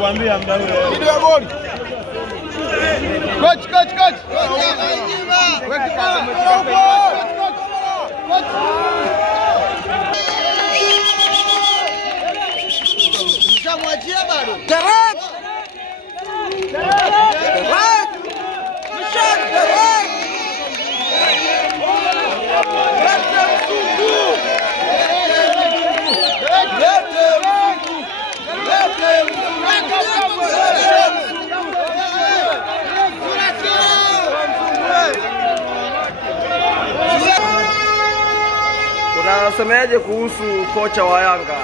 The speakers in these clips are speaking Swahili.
Nilikwambia muda ule. Ndio goli. Coach. Weki pala. Shamwachia bado. Unasemaje kuhusu kocha wa Yanga?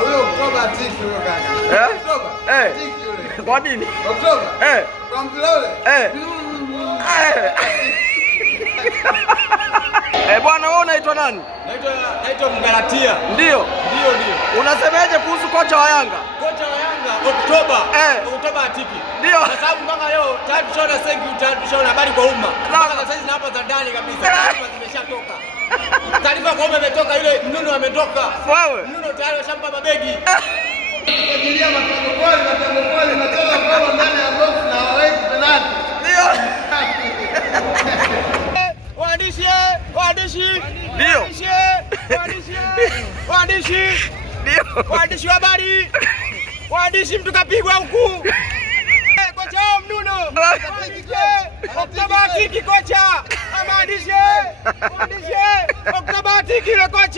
Huyo Oktoba tiki huyo kaka. Oktoba? Tiki. Kwa nini? Oktoba? Kwa mpira ule? Bwana wewe unaitwa nani? Naitwa Mgalatia. Ndio. Unasemaje kuhusu kocha wa Yanga? Kocha wa Yanga Oktoba atiki. Ndio. Kwa sababu mpaka leo tayari tushaona tushaona habari kwa umma. Mpaka sasa hizi hapa za ndani kabisa. Taarifa zimeshatoka. Taarifa kwa umma imetoka, yule Mnuno ametoka. Wewe? Mnuno tayari washampa mabegi. Kujilia matango pole natoka kwa ndani ya box na haweki penalti. Ndio. Waandishi wa habari. Waandishi mtu kapigwa huku. Kocha Mnuno. Oktoba atiki kocha. Waandishi. Oktoba atiki kocha.